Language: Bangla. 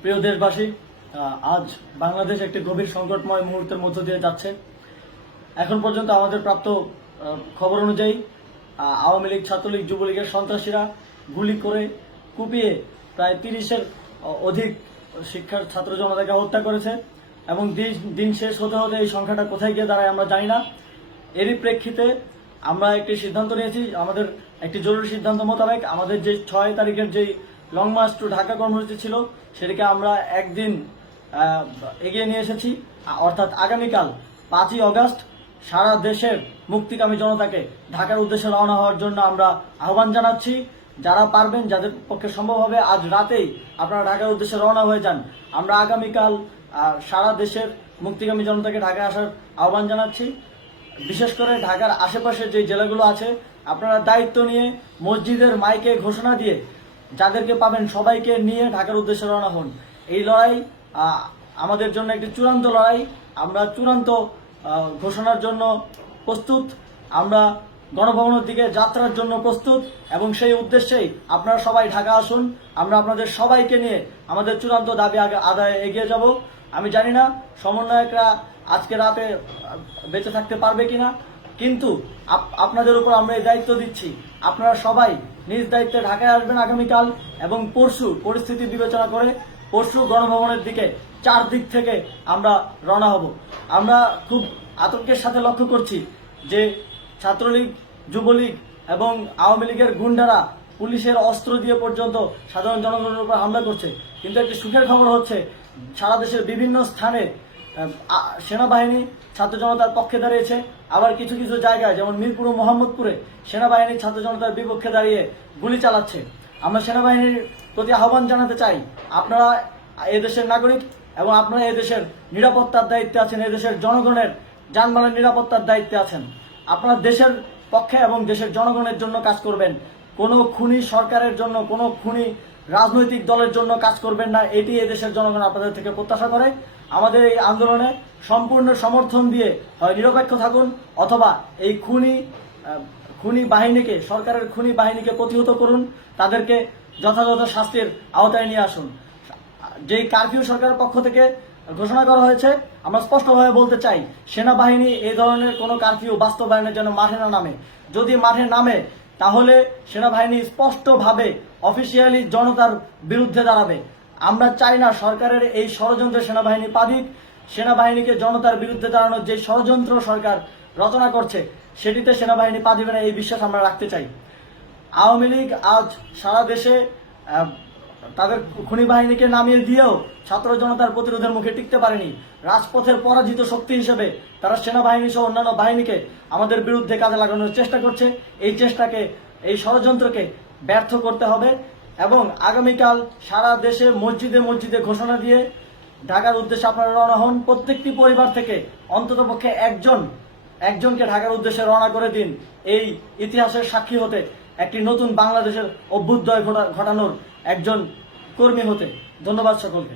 প্রিয় দেশবাসী, আজ বাংলাদেশ একটি গভীর সংকটময় মুহূর্তের মধ্য দিয়ে যাচ্ছে। এখন পর্যন্ত আমাদের প্রাপ্ত খবর অনুযায়ী আওয়ামী লীগ, ছাত্রলীগ, যুবলীগের সন্ত্রাসীরা গুলি করে কুপিয়ে প্রায় 30-এর অধিক শিক্ষার ছাত্র জনতাকে হত্যা করেছে এবং দিন শেষ হতে হতে এই সংখ্যাটা কোথায় গিয়ে দাঁড়ায় আমরা জানি না। এরই প্রেক্ষিতে আমরা একটি সিদ্ধান্ত নিয়েছি। আমাদের একটি জরুরি সিদ্ধান্ত মোতাবেক আমাদের যে 6 তারিখের যে লং মার্চ টু ঢাকা কর্মসূচি ছিল সেটাকে আমরা একদিন এগিয়ে নিয়ে এসেছি। অর্থাৎ আগামীকাল 5ই অগস্ট সারা দেশের মুক্তিকামী জনতাকে ঢাকার উদ্দেশ্যে রওনা হওয়ার জন্য আমরা আহ্বান জানাচ্ছি। যারা পারবেন, যাদের পক্ষে সম্ভব হবে, আজ রাতেই আপনারা ঢাকার উদ্দেশ্যে রওনা হয়ে যান। আমরা আগামীকাল সারা দেশের মুক্তিকামী জনতাকে ঢাকায় আসার আহ্বান জানাচ্ছি। বিশেষ করে ঢাকার আশেপাশে যে জেলাগুলো আছে, আপনারা দায়িত্ব নিয়ে মসজিদের মাইকে ঘোষণা দিয়ে যাদেরকে পাবেন সবাইকে নিয়ে ঢাকার উদ্দেশ্যে রওনা হন। এই লড়াই আমাদের জন্য একটি চূড়ান্ত লড়াই। আমরা চূড়ান্ত ঘোষণার জন্য প্রস্তুত। আমরা গণভবনের দিকে যাত্রার জন্য প্রস্তুত এবং সেই উদ্দেশ্যেই আপনারা সবাই ঢাকা আসুন। আমরা আপনাদের সবাইকে নিয়ে আমাদের চূড়ান্ত দাবি আদায়ে এগিয়ে যাব। আমি জানি না সমন্বয়করা আজকে রাতে বেঁচে থাকতে পারবে কিনা, কিন্তু আপনাদের উপর আমরা এই দায়িত্ব দিচ্ছি। আপনারা সবাই নিজ দায়িত্বে ঢাকায় আসবেন আগামীকাল এবং পরশু পরিস্থিতি বিবেচনা করে পরশু গণভবনের দিকে 4 দিক থেকে আমরা রওনা হব। আমরা খুব আতঙ্কের সাথে লক্ষ্য করছি যে ছাত্রলীগ, যুবলীগ এবং আওয়ামী লীগের গুন্ডারা পুলিশের অস্ত্র দিয়ে পর্যন্ত সাধারণ জনগণের উপর হামলা করছে। কিন্তু একটি সুখের খবর হচ্ছে, সারা দেশের বিভিন্ন স্থানে সেনাবাহিনী ছাত্র জনতার পক্ষে দাঁড়িয়েছে। আবার কিছু কিছু জায়গায় যেমন মিরপুর ও মোহাম্মদপুরে সেনাবাহিনী ছাত্র জনতার বিপক্ষে দাঁড়িয়ে গুলি চালাচ্ছে। আমরা সেনাবাহিনীর প্রতি আহ্বান জানাতে চাই, আপনারা এদেশের নাগরিক এবং আপনারা এদেশের নিরাপত্তার দায়িত্বে আছেন, এদেশের জনগণের যানবাহনের নিরাপত্তার দায়িত্বে আছেন। আপনারা দেশের পক্ষে এবং দেশের জনগণের জন্য কাজ করবেন। কোনো খুনি সরকারের জন্য, কোনো খুনি রাজনৈতিক দলের জন্য কাজ করবেন না। এটি এদেশের জনগণ আপনাদের থেকে প্রত্যাশা করে। আমাদের এই আন্দোলনে সম্পূর্ণ সমর্থন দিয়ে হয় নিরপেক্ষ থাকুন, অথবা এই খুনি বাহিনীকে, সরকারের খুনি বাহিনীকে প্রতিহত করুন, তাদেরকে যথাযথ শাস্তির আওতায় নিয়ে আসুন। যেই কারফিউ সরকারের পক্ষ থেকে ঘোষণা করা হয়েছে, আমরা স্পষ্টভাবে বলতে চাই, সেনাবাহিনী এই ধরনের কোনো কারফিউ বাস্তবায়নের জন্য মাঠে না নামে। যদি মাঠে নামে তাহলে সেনাবাহিনী স্পষ্টভাবে অফিসিয়ালি জনতার বিরুদ্ধে দাঁড়াবে। আমরা চাই না সরকারের এই ষড়যন্ত্রে সেনাবাহিনী পা দিক। সেনাবাহিনীকে জনতার বিরুদ্ধে দাঁড়ানোর যে ষড়যন্ত্র সরকার রচনা করছে সেটিতে সেনাবাহিনী পা দিবে না, এই বিশ্বাস আমরা রাখতে চাই। আওয়ামী লীগ আজ সারা দেশে তাদের খুনি বাহিনীকে নামিয়ে দিয়েও ছাত্র জনতার প্রতিরোধের মুখে টিকতে পারেনি। রাজপথের পরাজিত শক্তি হিসেবে তারা সেনাবাহিনী সহ অন্যান্য বাহিনীকে আমাদের বিরুদ্ধে কাজে লাগানোর চেষ্টা করছে। এই চেষ্টাকে, এই ষড়যন্ত্রকে ব্যর্থ করতে হবে এবং আগামীকাল সারা দেশে মসজিদে মসজিদে ঘোষণা দিয়ে ঢাকার উদ্দেশ্যে আপনারা রওনা হন। প্রত্যেকটি পরিবার থেকে অন্ততপক্ষে একজনকে ঢাকার উদ্দেশ্যে রওনা করে দিন, এই ইতিহাসের সাক্ষী হতে, একটি নতুন বাংলাদেশের অভ্যুদয় ঘটানোর একজন কর্মী হতে। ধন্যবাদ সকলকে।